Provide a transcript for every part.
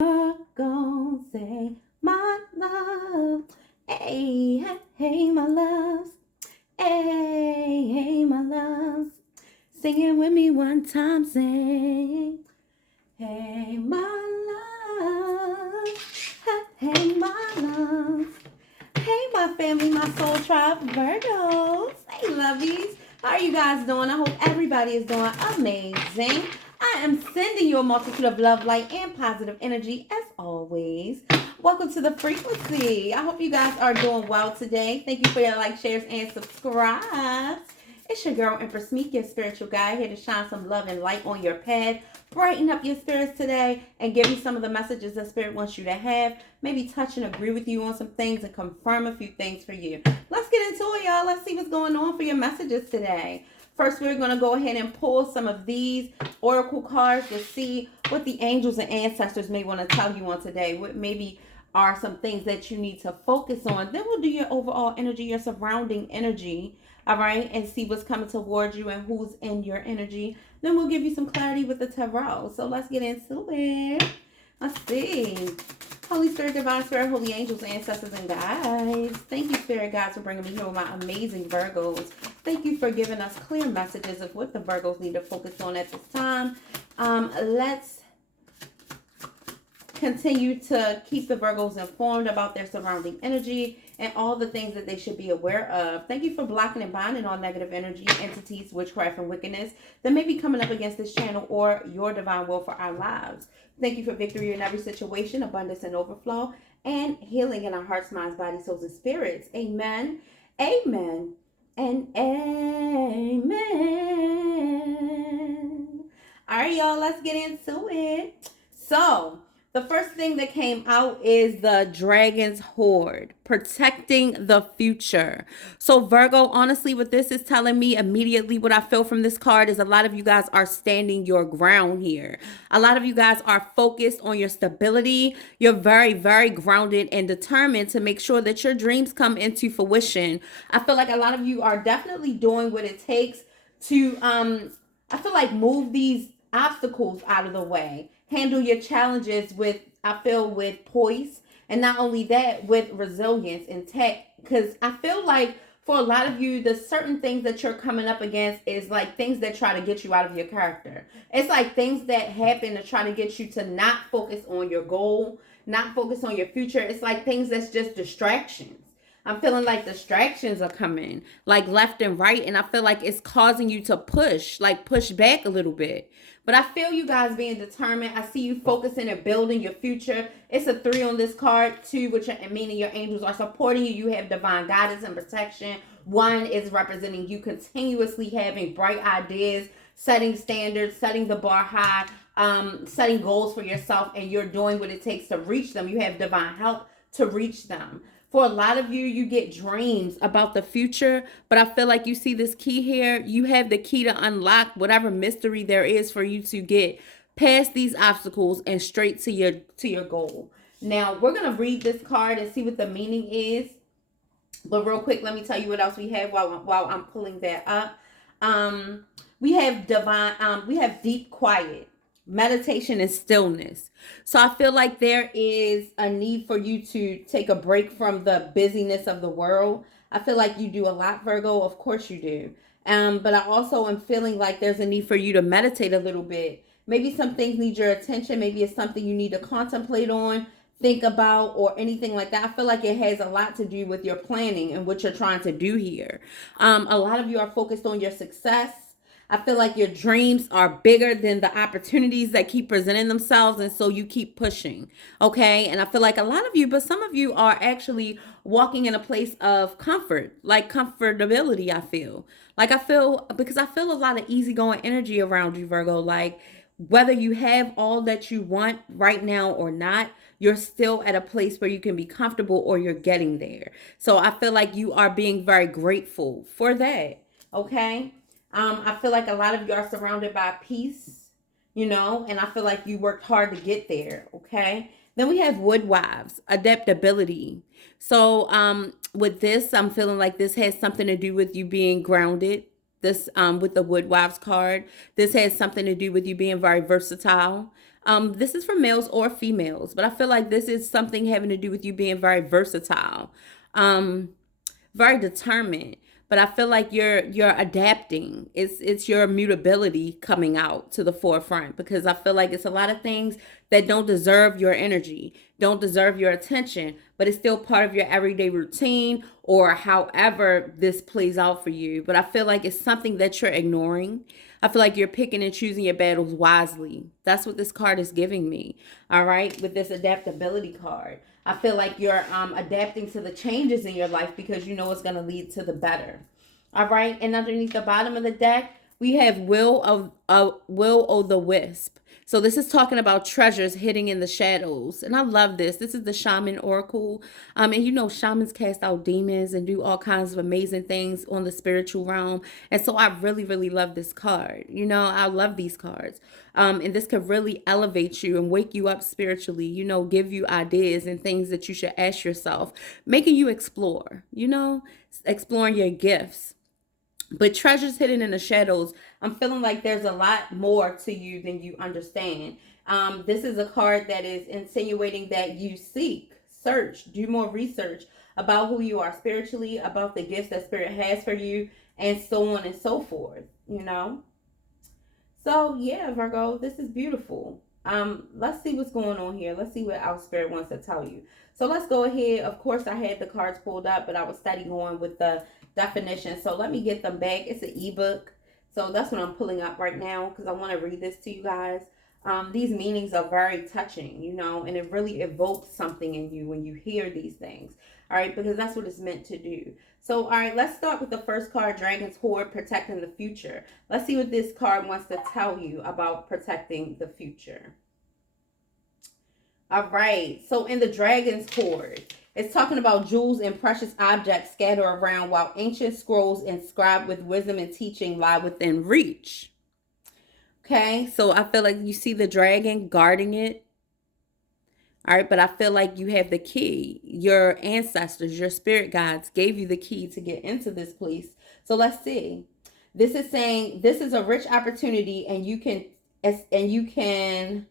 Gon' say my love. Hey, hey, hey, my loves. Hey, hey, my loves. Sing it with me one time, sing. Hey, my love. Hey, hey, my love. Hey, my family, my soul tribe, Virgos. Hey, lovies. How are you guys doing? I hope everybody is doing amazing. I am sending you a multitude of love, light, and positive energy as always. Welcome to the frequency. I hope you guys are doing well today. Thank you for your like, shares, and subscribes. It's your girl, Empress MEEK, your spiritual guide, here to shine some love and light on your path, brighten up your spirits today, and give you some of the messages that Spirit wants you to have. Maybe touch and agree with you on some things and confirm a few things for you. Let's get into it, y'all. Let's see what's going on for your messages today. First, we're going to go ahead and pull some of these oracle cards to see what the angels and ancestors may want to tell you on today. What maybe are some things that you need to focus on. Then we'll do your overall energy, your surrounding energy. All right, and see what's coming towards you and who's in your energy. Then we'll give you some clarity with the tarot. So let's get into it. Let's see. Holy Spirit, Divine Spirit, Holy Angels, Ancestors, and Guides. Thank you, Spirit Guides, for bringing me here with my amazing Virgos. Thank you for giving us clear messages of what the Virgos need to focus on at this time. Let's continue to keep the Virgos informed about their surrounding energy and all the things that they should be aware of. Thank you for blocking and binding all negative energy, entities, witchcraft, and wickedness that may be coming up against this channel or your divine will for our lives. Thank you for victory in every situation, abundance and overflow, and healing in our hearts, minds, bodies, souls, and spirits. Amen, amen, and amen. All right, y'all, let's get into it. So, the first thing that came out is the Dragon's Hoard, protecting the future. So Virgo, honestly, what this is telling me immediately, what I feel from this card is a lot of you guys are standing your ground here. A lot of you guys are focused on your stability. You're very, very grounded and determined to make sure that your dreams come into fruition. I feel like a lot of you are definitely doing what it takes to, I feel like, move these obstacles out of the way. Handle your challenges with, I feel, with poise. And not only that, with resilience and tech. Because I feel like for a lot of you, the certain things that you're coming up against is like things that try to get you out of your character. It's like things that happen to try to get you to not focus on your goal, not focus on your future. It's like things that's just distractions. I'm feeling like distractions are coming, like left and right. And I feel like it's causing you to push back a little bit. But I feel you guys being determined. I see you focusing and building your future. It's a 3 on this card. 2, which meaning your angels are supporting you. You have divine guidance and protection. 1 is representing you continuously having bright ideas, setting standards, setting the bar high, setting goals for yourself, and you're doing what it takes to reach them. You have divine help to reach them. For a lot of you, you get dreams about the future, but I feel like you see this key here. You have the key to unlock whatever mystery there is for you to get past these obstacles and straight to your goal. Now, we're going to read this card and see what the meaning is. But real quick, let me tell you what else we have while I'm pulling that up. We have deep quiet, meditation, and stillness. So I feel like there is a need for you to take a break from the busyness of the world. I feel like you do a lot, Virgo. Of course you do. But I also am feeling like there's a need for you to meditate a little bit. Maybe some things need your attention. Maybe it's something you need to contemplate on, think about, or anything like that. I feel like it has a lot to do with your planning and what you're trying to do here. A lot of you are focused on your success. I feel like your dreams are bigger than the opportunities that keep presenting themselves. And so you keep pushing. Okay. And I feel like a lot of you, but some of you are actually walking in a place of comfort, like comfortability. I feel because I feel a lot of easygoing energy around you, Virgo. Like whether you have all that you want right now or not, you're still at a place where you can be comfortable or you're getting there. So I feel like you are being very grateful for that. Okay. I feel like a lot of you are surrounded by peace, and I feel like you worked hard to get there, okay? Then we have woodwives, adaptability. So with this, I'm feeling like this has something to do with you being grounded. This with the woodwives card, this has something to do with you being very versatile. This is for males or females, but I feel like this is something having to do with you being very versatile, very determined. But I feel like you're adapting. It's your mutability coming out to the forefront, because I feel like it's a lot of things that don't deserve your energy, don't deserve your attention, but it's still part of your everyday routine, or however this plays out for you. But I feel like it's something that you're ignoring. I feel like you're picking and choosing your battles wisely. That's what this card is giving me. All right, with this adaptability card, I feel like you're adapting to the changes in your life because you know it's going to lead to the better. All right, and underneath the bottom of the deck, we have Will o' the Wisp. So this is talking about treasures hidden in the shadows. And I love this. This is the Shaman Oracle. And you know, shamans cast out demons and do all kinds of amazing things on the spiritual realm. And so I really, really love this card. You know, I love these cards. And this could really elevate you and wake you up spiritually, you know, give you ideas and things that you should ask yourself, making you explore, you know, exploring your gifts. But treasures hidden in the shadows, I'm feeling like there's a lot more to you than you understand. This is a card that is insinuating that you seek, search, do more research about who you are spiritually, about the gifts that Spirit has for you, and so on and so forth, you know? So, yeah, Virgo, this is beautiful. Let's see what's going on here. Let's see what our Spirit wants to tell you. So let's go ahead. Of course, I had the cards pulled up, but I was steady going with the definition. So let me get them back. It's an ebook. So that's what I'm pulling up right now because I want to read this to you guys. These meanings are very touching, you know, and it really evokes something in you when you hear these things. All right, because that's what it's meant to do. So, all right, let's start with the first card, Dragon's Hoard, protecting the future. Let's see what this card wants to tell you about protecting the future. All right, so in the Dragon's Hoard, it's talking about jewels and precious objects scattered around, while ancient scrolls inscribed with wisdom and teaching lie within reach. Okay, so I feel like you see the dragon guarding it. All right, but I feel like you have the key. Your ancestors, your spirit guides gave you the key to get into this place. So let's see. This is saying this is a rich opportunity, and you can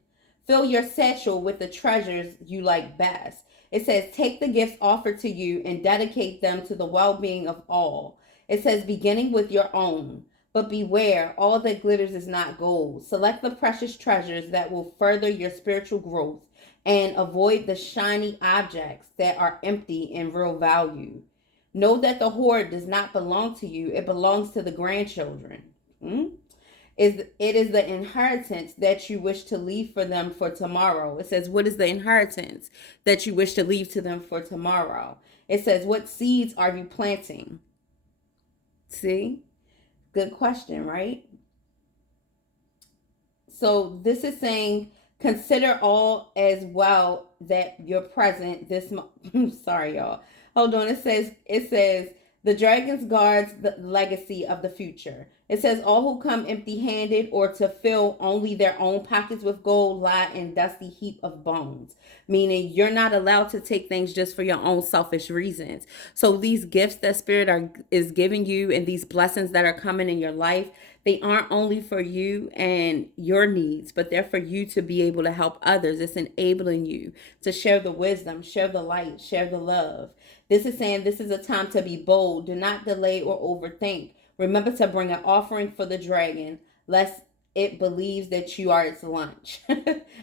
fill your satchel with the treasures you like best. It says, take the gifts offered to you and dedicate them to the well-being of all. It says, beginning with your own. But beware, all that glitters is not gold. Select the precious treasures that will further your spiritual growth, and avoid the shiny objects that are empty in real value. Know that the hoard does not belong to you. It belongs to the grandchildren. It is the inheritance that you wish to leave for them for tomorrow. It says, what is the inheritance that you wish to leave to them for tomorrow? It says, what seeds are you planting? See? Good question, right? So this is saying, consider all as well that you're present this month. Sorry, y'all. Hold on. It says, the dragons guards the legacy of the future. It says, all who come empty-handed or to fill only their own pockets with gold lie in dusty heap of bones. Meaning you're not allowed to take things just for your own selfish reasons. So these gifts that Spirit is giving you, and these blessings that are coming in your life, they aren't only for you and your needs, but they're for you to be able to help others. It's enabling you to share the wisdom, share the light, share the love. This is saying this is a time to be bold. Do not delay or overthink. Remember to bring an offering for the dragon, lest it believes that you are its lunch.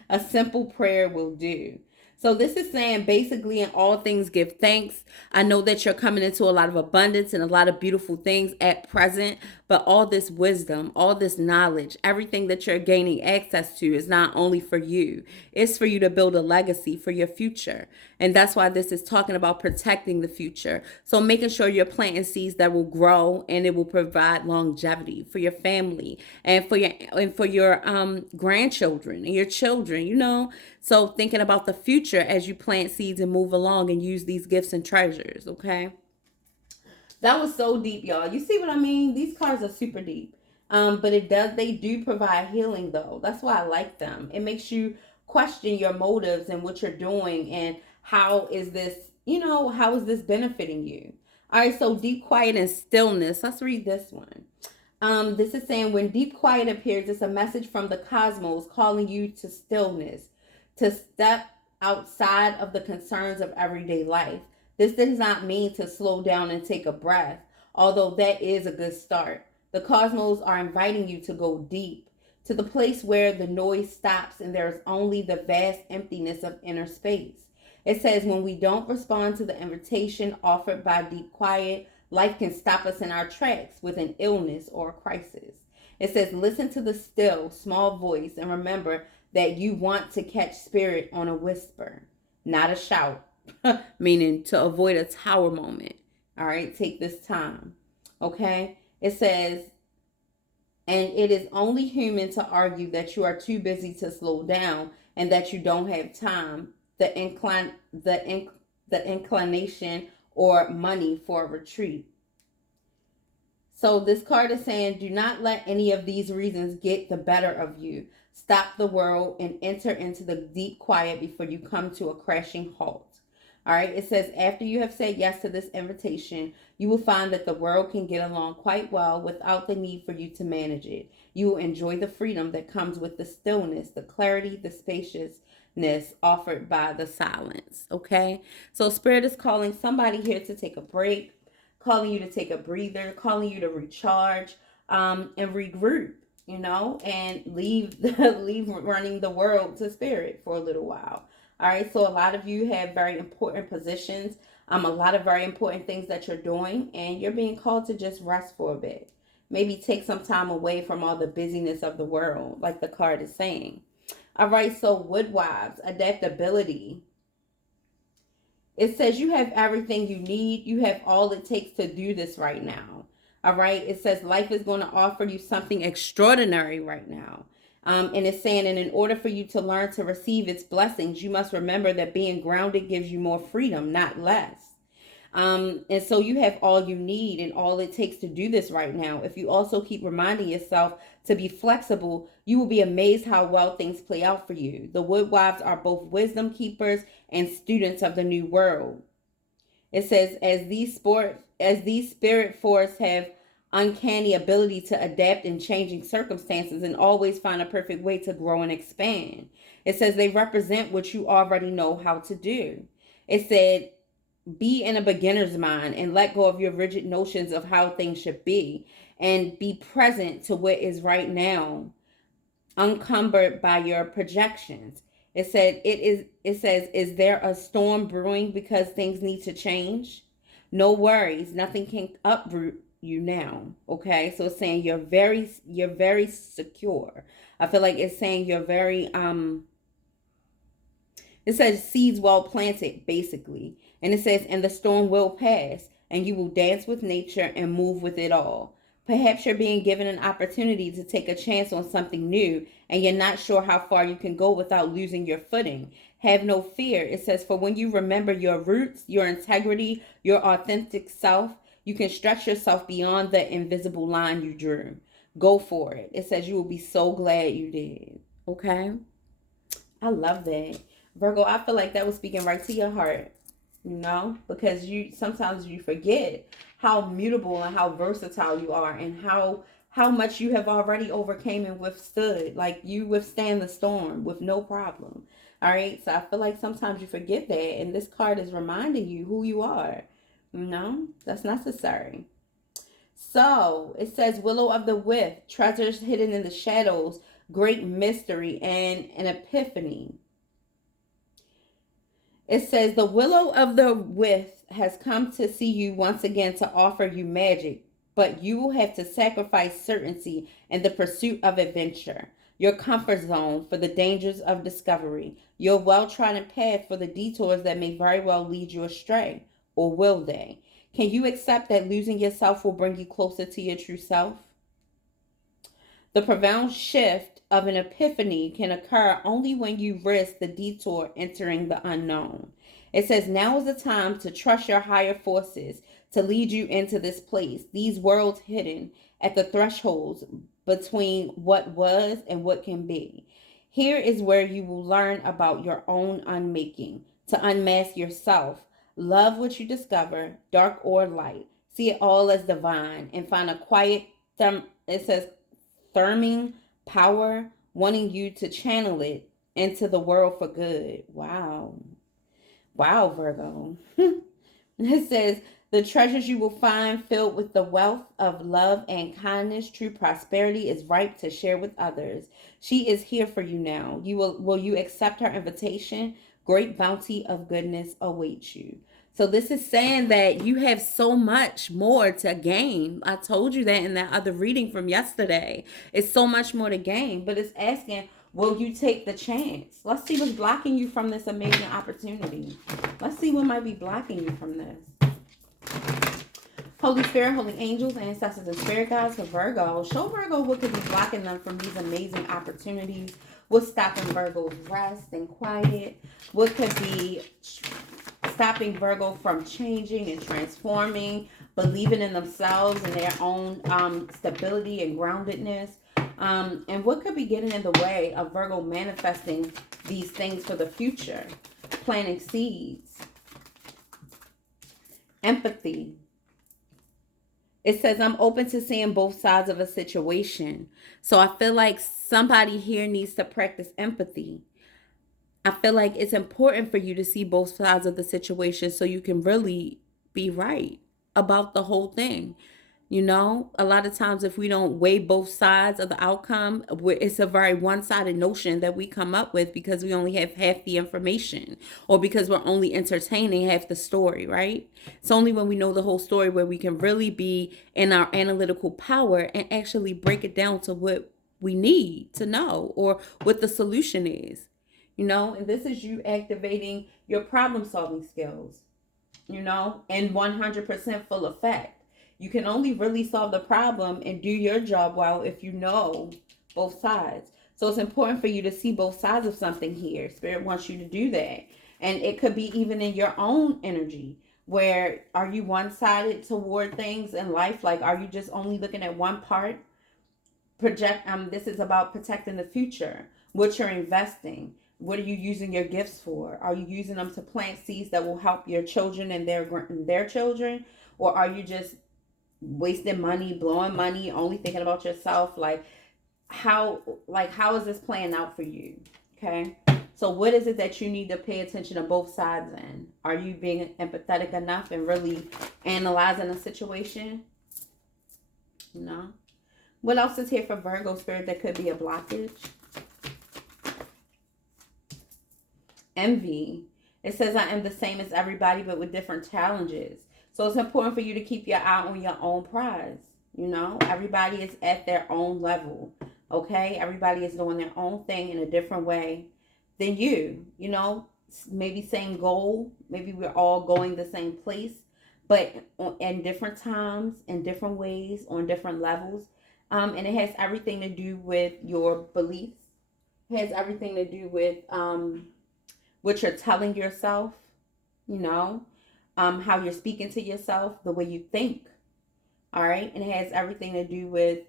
A simple prayer will do. So this is saying basically in all things give thanks. I know that you're coming into a lot of abundance and a lot of beautiful things at present, but all this wisdom, all this knowledge, everything that you're gaining access to is not only for you. It's for you to build a legacy for your future. And that's why this is talking about protecting the future. So making sure you're planting seeds that will grow and it will provide longevity for your family and for your grandchildren and your children, you know. So thinking about the future as you plant seeds and move along and use these gifts and treasures, okay? That was so deep, y'all. You see what I mean? These cards are super deep. But they do provide healing though. That's why I like them. It makes you question your motives and what you're doing and how is this, how is this benefiting you? All right, so deep quiet and stillness. Let's read this one. This is saying when deep quiet appears, it's a message from the cosmos calling you to stillness, to step outside of the concerns of everyday life. This does not mean to slow down and take a breath, although that is a good start. The cosmos are inviting you to go deep, to the place where the noise stops and there's only the vast emptiness of inner space. It says when we don't respond to the invitation offered by deep quiet, life can stop us in our tracks with an illness or a crisis. It says, listen to the still, small voice and remember that you want to catch spirit on a whisper, not a shout, meaning to avoid a tower moment. All right, take this time. Okay, it says, and it is only human to argue that you are too busy to slow down and that you don't have time, the inclination or money for a retreat. So this card is saying, do not let any of these reasons get the better of you. Stop the world and enter into the deep quiet before you come to a crashing halt. All right, it says, after you have said yes to this invitation, you will find that the world can get along quite well without the need for you to manage it. You will enjoy the freedom that comes with the stillness, the clarity, the spaciousness offered by the silence. Okay, so Spirit is calling somebody here to take a break, calling you to take a breather, calling you to recharge, and regroup, and leave running the world to Spirit for a little while. All right, so a lot of you have very important positions, a lot of very important things that you're doing, and you're being called to just rest for a bit. Maybe take some time away from all the busyness of the world, like the card is saying. All right, so Woodwives, adaptability. It says you have everything you need. You have all it takes to do this right now. All right, it says life is going to offer you something extraordinary right now. And it's saying, and in order for you to learn to receive its blessings, you must remember that being grounded gives you more freedom, not less. And so you have all you need and all it takes to do this right now. If you also keep reminding yourself to be flexible, you will be amazed how well things play out for you. The Woodwives are both wisdom keepers and students of the new world. It says, as these spirit force have uncanny ability to adapt in changing circumstances and always find a perfect way to grow and expand. It says they represent what you already know how to do. It said, be in a beginner's mind and let go of your rigid notions of how things should be and be present to what is right now, uncumbered by your projections. It says, is there a storm brewing because things need to change? No worries, nothing can uproot you now. Okay, so it's saying you're very secure. I feel like it's saying you're very it says seeds well planted, basically. And it says, and the storm will pass, and you will dance with nature and move with it all. Perhaps you're being given an opportunity to take a chance on something new, and you're not sure how far you can go without losing your footing. Have no fear. It says, for when you remember your roots, your integrity, your authentic self, you can stretch yourself beyond the invisible line you drew. Go for it. It says you will be so glad you did. Okay? I love that. Virgo, I feel like that was speaking right to your heart, because sometimes you forget how mutable and how versatile you are and how much you have already overcame and withstood. Like you withstand the storm with no problem. All right. So I feel like sometimes you forget that. And this card is reminding you who you are. That's necessary. So it says Willow of the Wisp, treasures hidden in the shadows, great mystery, and an epiphany. It says the Willow of the Wisp has come to see you once again to offer you magic, but you will have to sacrifice certainty in the pursuit of adventure, your comfort zone for the dangers of discovery, your well-trodden path for the detours that may very well lead you astray, or will they? Can you accept that losing yourself will bring you closer to your true self? The profound shift of an epiphany can occur only when you risk the detour entering the unknown. It says now is the time to trust your higher forces to lead you into this place, these worlds hidden at the thresholds between what was and what can be. Here is where you will learn about your own unmaking, to unmask yourself, love what you discover, dark or light, see it all as divine, and find a quiet it says therming power, wanting you to channel it into the world for good. Wow. Wow, Virgo. It says, the treasures you will find filled with the wealth of love and kindness, true prosperity is ripe to share with others. She is here for you now. Will you accept her invitation? Great bounty of goodness awaits you. So this is saying that you have so much more to gain. I told you that in that other reading from yesterday. It's so much more to gain, but it's asking, will you take the chance? Let's see what's blocking you from this amazing opportunity. Let's see what might be blocking you from this. Holy Spirit, holy angels, ancestors, and spirit guides for Virgo. Show Virgo what could be blocking them from these amazing opportunities. What's stopping Virgo's rest and quiet? What could be stopping Virgo from changing and transforming, believing in themselves and their own stability and groundedness? And what could be getting in the way of Virgo manifesting these things for the future? Planting seeds. Empathy. It says, I'm open to seeing both sides of a situation. So I feel like somebody here needs to practice empathy. I feel like it's important for you to see both sides of the situation so you can really be right about the whole thing. You know, a lot of times if we don't weigh both sides of the outcome, it's a very one-sided notion that we come up with because we only have half the information or because we're only entertaining half the story, right? It's only when we know the whole story where we can really be in our analytical power and actually break it down to what we need to know or what the solution is, you know? And this is you activating your problem-solving skills, you know, in 100% full effect. You can only really solve the problem and do your job well if you know both sides. So it's important for you to see both sides of something here. Spirit wants you to do that. And it could be even in your own energy. Where are you one-sided toward things in life? Like, are you just only looking at one part? This is about protecting the future. What you're investing. What are you using your gifts for? Are you using them to plant seeds that will help your children and their children? Or are you just wasting money, blowing money, only thinking about yourself? How is this playing out for you? Okay. So what is it that you need to pay attention to both sides in? Are you being empathetic enough and really analyzing a situation? No. What else is here for Virgo spirit that could be a blockage? Envy. It says, I am the same as everybody, but with different challenges. So it's important for you to keep your eye on your own prize. You know, everybody is at their own level. Okay. Everybody is doing their own thing in a different way than you. You know, maybe same goal. Maybe we're all going the same place, but in different times, in different ways, on different levels. And it has everything to do with your beliefs. It has everything to do with what you're telling yourself, you know, how you're speaking to yourself, the way you think. All right. And it has everything to do with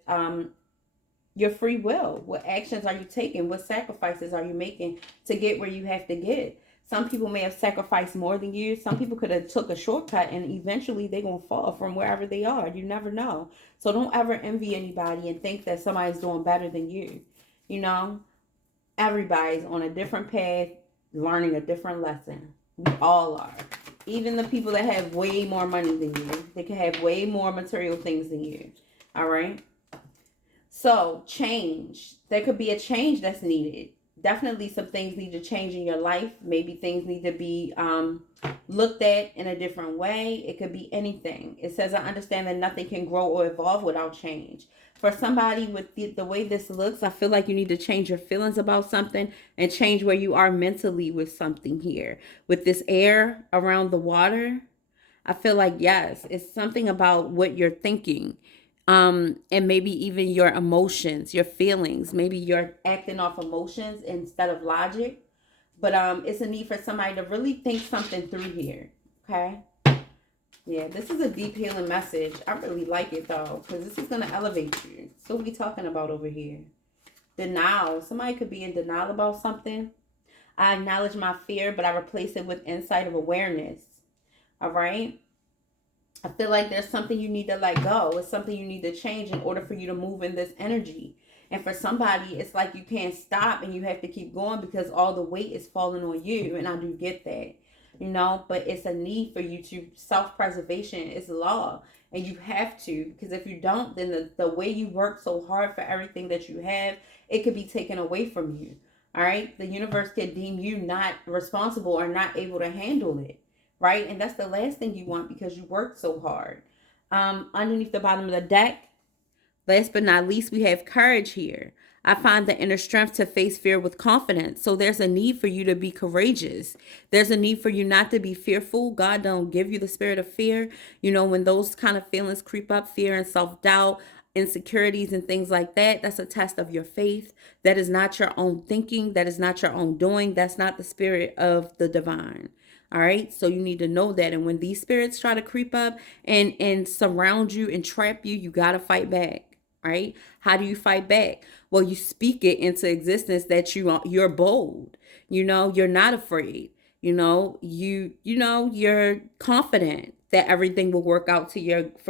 your free will. What actions are you taking? What sacrifices are you making to get where you have to get? Some people may have sacrificed more than you. Some people could have took a shortcut and eventually they're going to fall from wherever they are. You never know. So don't ever envy anybody and think that somebody's doing better than you. You know, everybody's on a different path, learning a different lesson. We all are. Even the people that have way more money than you, they can have way more material things than you. All right. So change. There could be a change that's needed. Definitely some things need to change in your life. Maybe things need to be looked at in a different way. It could be anything. It says, I understand that nothing can grow or evolve without change. For somebody with the way this looks, I feel like you need to change your feelings about something and change where you are mentally with something here. With this air around the water, I feel like, yes, it's something about what you're thinking. And maybe even your emotions, your feelings. Maybe you're acting off emotions instead of logic. But it's a need for somebody to really think something through here. Okay? Yeah, this is a deep healing message. I really like it though, because this is going to elevate you. So what are we talking about over here? Denial. Somebody could be in denial about something. I acknowledge my fear, but I replace it with insight of awareness. All right? I feel like there's something you need to let go. It's something you need to change in order for you to move in this energy. And for somebody, it's like you can't stop and you have to keep going because all the weight is falling on you. And I do get that, you know, but it's a need for you to self preservation is law. And you have to, because if you don't, then the way you work so hard for everything that you have, it could be taken away from you. All right. The universe could deem you not responsible or not able to handle it, right? And that's the last thing you want because you worked so hard. Underneath the bottom of the deck, last but not least, we have courage here. I find the inner strength to face fear with confidence. So there's a need for you to be courageous. There's a need for you not to be fearful. God don't give you the spirit of fear. You know, when those kind of feelings creep up, fear and self-doubt, insecurities and things like that, that's a test of your faith. That is not your own thinking. That is not your own doing. That's not the spirit of the divine. All right. So you need to know that. And when these spirits try to creep up and surround you and trap you, you got to fight back. Right? How do you fight back? Well, you speak it into existence that you're bold. You know, you're not afraid. You're confident that everything will work out for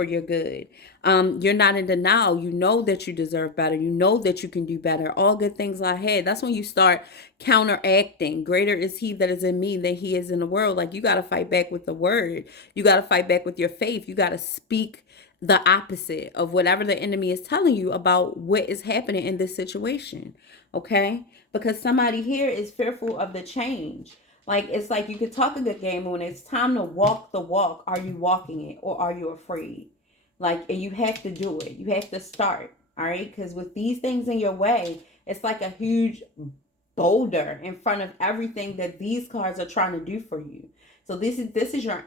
your good. You're not in denial. You know that you deserve better. You know that you can do better. All good things lie ahead. That's when you start counteracting. Greater is he that is in me than he is in the world. Like, you got to fight back with the word. You got to fight back with your faith. You got to speak the opposite of whatever the enemy is telling you about what is happening in this situation. Okay? Because somebody here is fearful of the change. Like, it's like you could talk a good game, but when it's time to walk the walk, are you walking it or are you afraid? Like, and you have to do it. You have to start. All right? Because with these things in your way, it's like a huge boulder in front of everything that these cards are trying to do for you. So this is your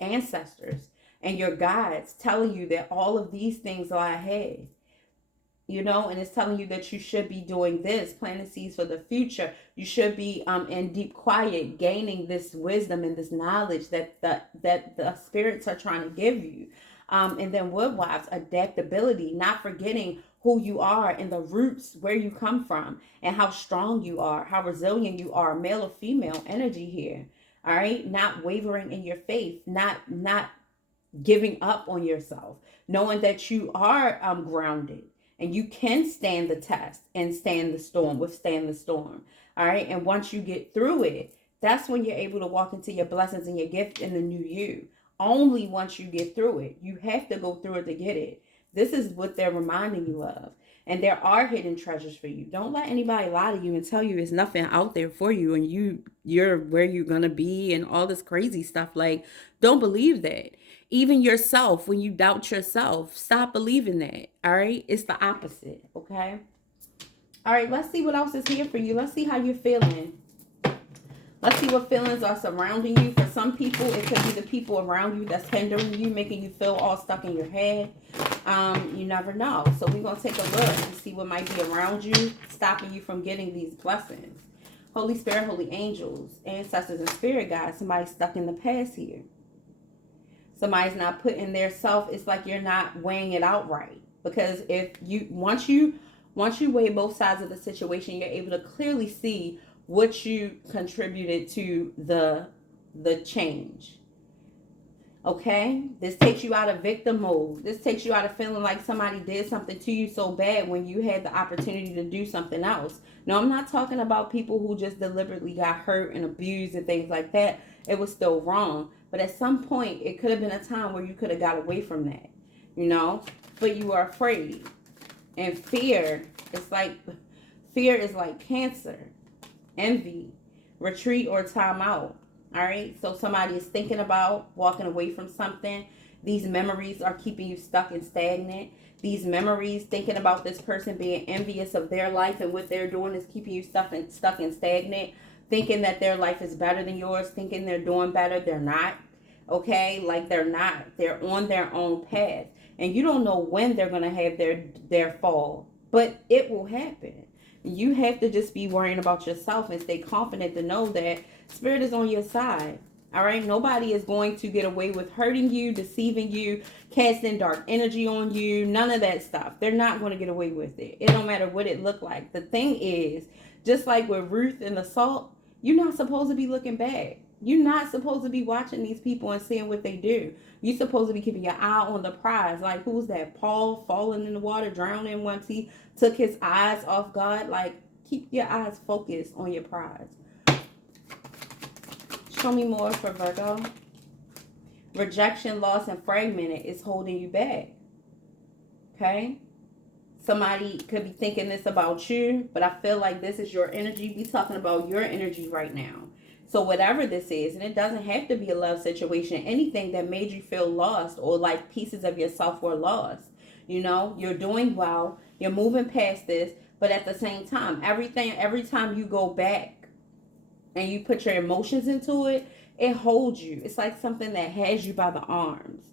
ancestors and your guides telling you that all of these things lie ahead. You know, and it's telling you that you should be doing this, planting seeds for the future. You should be in deep quiet, gaining this wisdom and this knowledge that the spirits are trying to give you. And then woodwives, adaptability, not forgetting who you are and the roots where you come from and how strong you are, how resilient you are, male or female energy here. All right, not wavering in your faith, not giving up on yourself, knowing that you are grounded and you can stand the test and stand the storm, withstand the storm. All right. And once you get through it, that's when you're able to walk into your blessings and your gift in the new you. Only once you get through it. You have to go through it to get it. This is what they're reminding you of. And there are hidden treasures for you. Don't let anybody lie to you and tell you there's nothing out there for you and you're where you're gonna be and all this crazy stuff. Like, don't believe that. Even yourself, when you doubt yourself, stop believing that. All right? It's the opposite. Okay? All right, let's see what else is here for you. Let's see how you're feeling. Let's see what feelings are surrounding you. For some people, it could be the people around you that's hindering you, making you feel all stuck in your head. You never know. So we're going to take a look and see what might be around you, stopping you from getting these blessings. Holy Spirit, holy angels, ancestors, and spirit guides. Somebody's stuck in the past here. Somebody's not putting their self. It's like you're not weighing it out right. Because if you once you weigh both sides of the situation, you're able to clearly see what you contributed to the change. Okay? This takes you out of victim mode. This takes you out of feeling like somebody did something to you so bad when you had the opportunity to do something else. No, I'm not talking about people who just deliberately got hurt and abused and things like that. It was still wrong. But at some point, it could have been a time where you could have got away from that, you know? But you are afraid. And fear is like cancer, envy, retreat, or time out. All right, so somebody is thinking about walking away from something. These memories are keeping you stuck and stagnant. These memories, thinking about this person, being envious of their life and what they're doing, is keeping you stuck and stagnant. Thinking that their life is better than yours, thinking they're doing better. They're not. Okay, like they're not. They're on their own path, and you don't know when they're gonna have their fall, but it will happen. You have to just be worrying about yourself and stay confident to know that Spirit is on your side. All right. Nobody is going to get away with hurting you, deceiving you, casting dark energy on you. None of that stuff. They're not going to get away with it. It don't matter what it looked like. The thing is, just like with Ruth and the salt, you're not supposed to be looking back. You're not supposed to be watching these people and seeing what they do. You're supposed to be keeping your eye on the prize. Like, who's that? Paul falling in the water, drowning once he took his eyes off God. Like, keep your eyes focused on your prize. Show me more for Virgo. Rejection, loss, and fragmented is holding you back. Okay? Somebody could be thinking this about you, but I feel like this is your energy. Be talking about your energy right now. So whatever this is, and it doesn't have to be a love situation, anything that made you feel lost or like pieces of yourself were lost. You know, you're doing well, you're moving past this, but at the same time, every time you go back and you put your emotions into it, it holds you. It's like something that has you by the arms.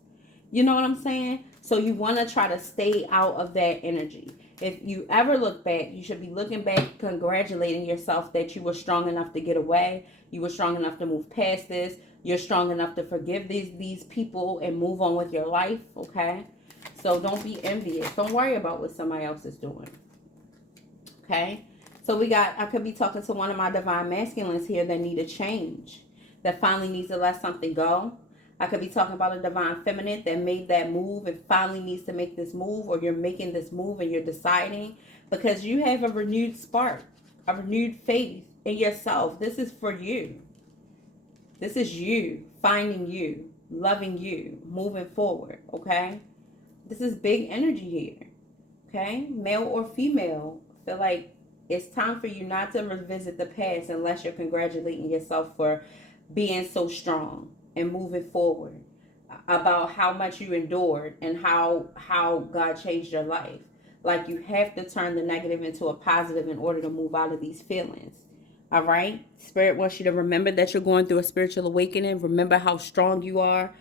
You know what I'm saying? So you want to try to stay out of that energy. If you ever look back, you should be looking back, congratulating yourself that you were strong enough to get away. You were strong enough to move past this. You're strong enough to forgive these people and move on with your life, okay? So don't be envious. Don't worry about what somebody else is doing, okay? So I could be talking to one of my divine masculines here that need a change, that finally needs to let something go. I could be talking about a divine feminine that made that move and finally needs to make this move, or you're making this move and you're deciding because you have a renewed spark, a renewed faith in yourself. This is for you. This is you finding you, loving you, moving forward, okay? This is big energy here, okay? Male or female, I feel like it's time for you not to revisit the past unless you're congratulating yourself for being so strong and moving forward, about how much you endured and how God changed your life. Like, you have to turn the negative into a positive in order to move out of these feelings. All right? Spirit wants you to remember that you're going through a spiritual awakening. Remember how strong you are.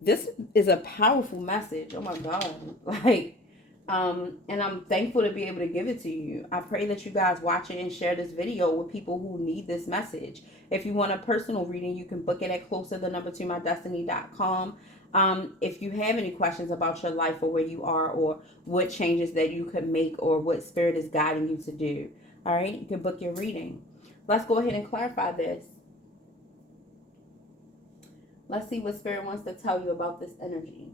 This is a powerful message. Oh my God. Like, and I'm thankful to be able to give it to you. I pray that you guys watch it and share this video with people who need this message. If you want a personal reading, you can book it at closer2MyDestinys.com. If you have any questions about your life or where you are or what changes that you could make or what spirit is guiding you to do, all right, you can book your reading. Let's go ahead and clarify this. Let's see what spirit wants to tell you about this energy.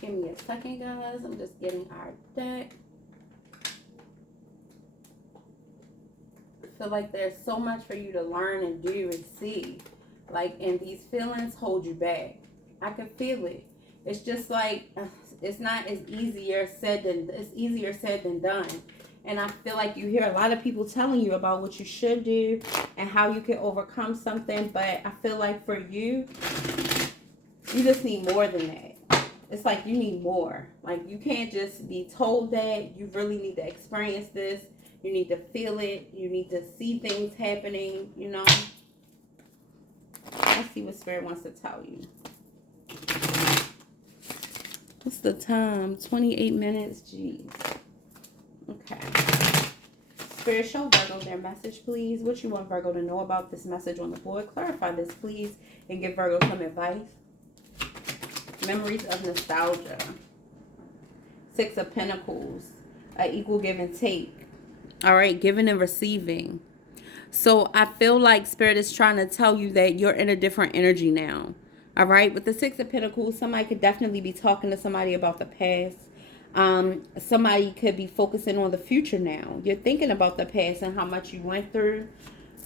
Give me a second, guys. I'm just getting our deck. I feel like there's so much for you to learn and do and see. Like, and these feelings hold you back. I can feel it. It's just like, it's not as easier said than done. And I feel like you hear a lot of people telling you about what you should do and how you can overcome something. But I feel like for you, you just need more than that. It's like you need more. Like, you can't just be told that. You really need to experience this. You need to feel it. You need to see things happening, you know. Let's see what spirit wants to tell you. What's the time? 28 minutes. Jeez. Okay. Spirit, show Virgo their message, please. What you want Virgo to know about this message on the board. Clarify this, please, and give Virgo some advice. Memories of nostalgia. Six of Pentacles. Equal give and take. All right, giving and receiving. So I feel like spirit is trying to tell you that you're in a different energy now. All right, with the Six of Pentacles, somebody could definitely be talking to somebody about the past. Somebody could be focusing on the future now. You're thinking about the past and how much you went through,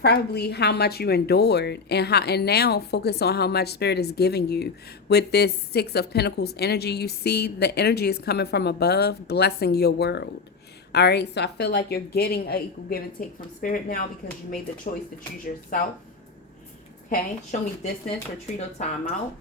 probably how much you endured, and now focus on how much spirit is giving you. With this Six of Pentacles energy, you see the energy is coming from above, blessing your world. All right, so I feel like you're getting an equal give and take from spirit now because you made the choice to choose yourself. Okay, show me distance, retreat, or time out.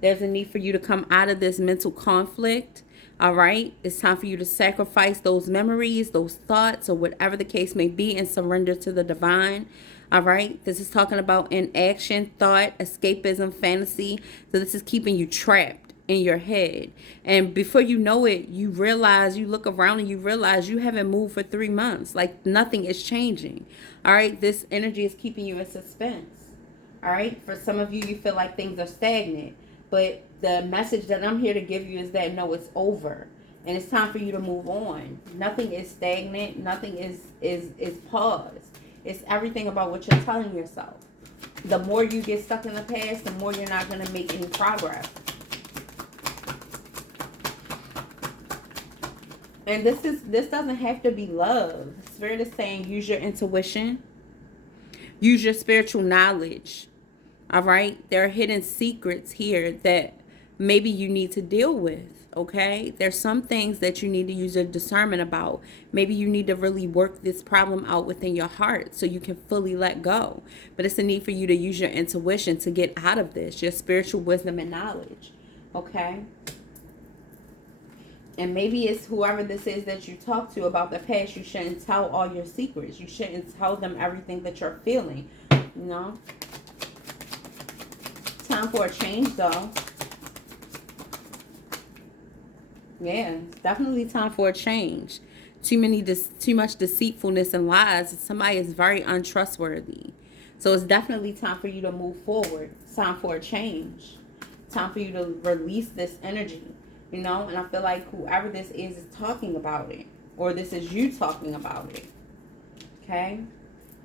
There's a need for you to come out of this mental conflict. All right, it's time for you to sacrifice those memories, those thoughts, or whatever the case may be, and surrender to the divine. All right, this is talking about inaction, thought, escapism, fantasy. So this is keeping you trapped in your head, and before you know it, you realize, you look around and you realize you haven't moved for 3 months. Like, nothing is changing. All right, this energy is keeping you in suspense. All right, for some of you, you feel like things are stagnant. But the message that I'm here to give you is that no, it's over. And it's time for you to move on. Nothing is stagnant. Nothing is paused. It's everything about what you're telling yourself. The more you get stuck in the past, the more you're not going to make any progress. And this doesn't have to be love. Spirit is saying use your intuition. Use your spiritual knowledge. All right? There are hidden secrets here that maybe you need to deal with. Okay? There's some things that you need to use your discernment about. Maybe you need to really work this problem out within your heart so you can fully let go. But it's a need for you to use your intuition to get out of this, your spiritual wisdom and knowledge. Okay? And maybe it's whoever this is that you talk to about the past. You shouldn't tell all your secrets. You shouldn't tell them everything that you're feeling. You know? Time for a change, though. Yeah, it's definitely time for a change. Too much deceitfulness and lies. Somebody is very untrustworthy. So it's definitely time for you to move forward. It's time for a change. Time for you to release this energy. You know, and I feel like whoever this is talking about it. Or this is you talking about it. Okay?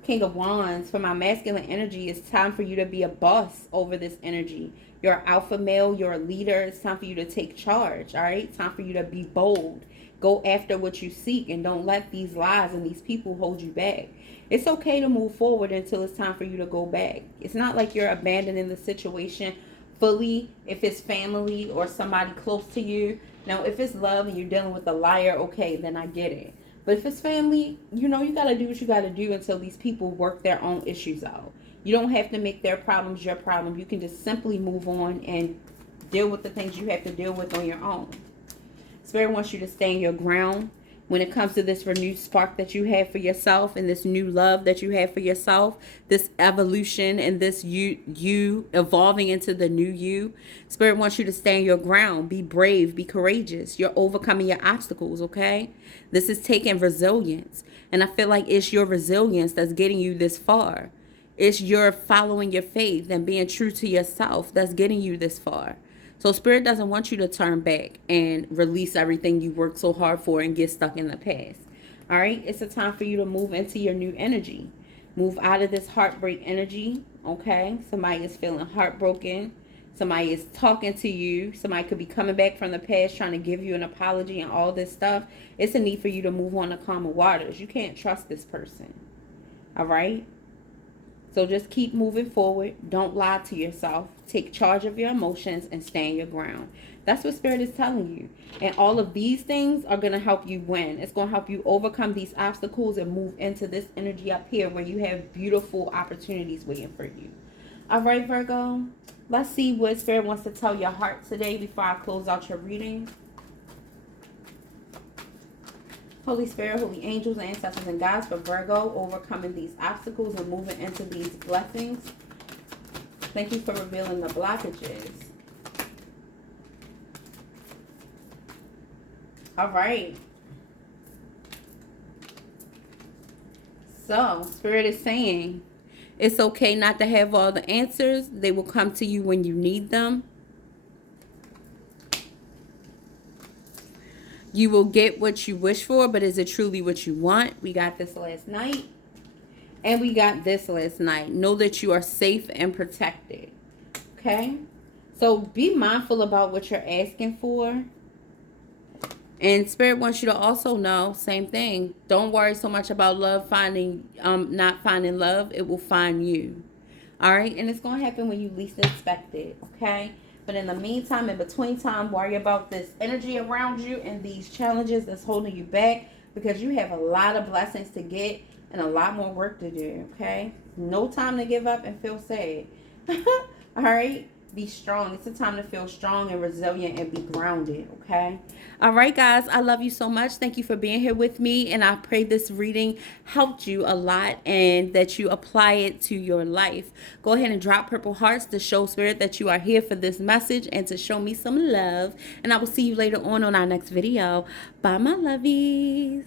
King of Wands, for my masculine energy, it's time for you to be a boss over this energy. You're an alpha male. You're a leader. It's time for you to take charge. All right? It's time for you to be bold. Go after what you seek. And don't let these lies and these people hold you back. It's okay to move forward until it's time for you to go back. It's not like you're abandoning the situation fully if it's family or somebody close to you. Now, if it's love and you're dealing with a liar, okay, then I get it. But if it's family, you know, you got to do what you got to do until these people work their own issues out. You don't have to make their problems your problem. You can just simply move on and deal with the things you have to deal with on your own. Spirit wants you to stay in your ground. When it comes to this renewed spark that you have for yourself and this new love that you have for yourself, this evolution and this you evolving into the new you, Spirit wants you to stay in your ground. Be brave, be courageous. You're overcoming your obstacles, okay? This is taking resilience. And I feel like it's your resilience that's getting you this far. It's your following your faith and being true to yourself that's getting you this far. So Spirit doesn't want you to turn back and release everything you worked so hard for and get stuck in the past. All right? It's a time for you to move into your new energy. Move out of this heartbreak energy. Okay? Somebody is feeling heartbroken. Somebody is talking to you. Somebody could be coming back from the past trying to give you an apology and all this stuff. It's a need for you to move on to calmer waters. You can't trust this person. All right? So just keep moving forward. Don't lie to yourself. Take charge of your emotions and stand your ground. That's what Spirit is telling you. And all of these things are going to help you win. It's going to help you overcome these obstacles and move into this energy up here where you have beautiful opportunities waiting for you. All right, Virgo. Let's see what Spirit wants to tell your heart today before I close out your reading. Holy Spirit, holy angels, ancestors, and guides for Virgo, overcoming these obstacles and moving into these blessings. Thank you for revealing the blockages. All right. So, Spirit is saying, it's okay not to have all the answers. They will come to you when you need them. You will get what you wish for, but is it truly what you want? We got this last night. And we got this last night. Know that you are safe and protected. Okay? So be mindful about what you're asking for. And Spirit wants you to also know, same thing. Don't worry so much about love not finding love. It will find you. All right? And it's going to happen when you least expect it. Okay? But in the meantime, in between time, worry about this energy around you and these challenges that's holding you back, because you have a lot of blessings to get and a lot more work to do, okay? No time to give up and feel sad. All right? Be strong. It's a time to feel strong and resilient and be grounded, okay? All right, guys. I love you so much. Thank you for being here with me. And I pray this reading helped you a lot and that you apply it to your life. Go ahead and drop purple hearts to show Spirit that you are here for this message and to show me some love. And I will see you later on our next video. Bye, my lovies.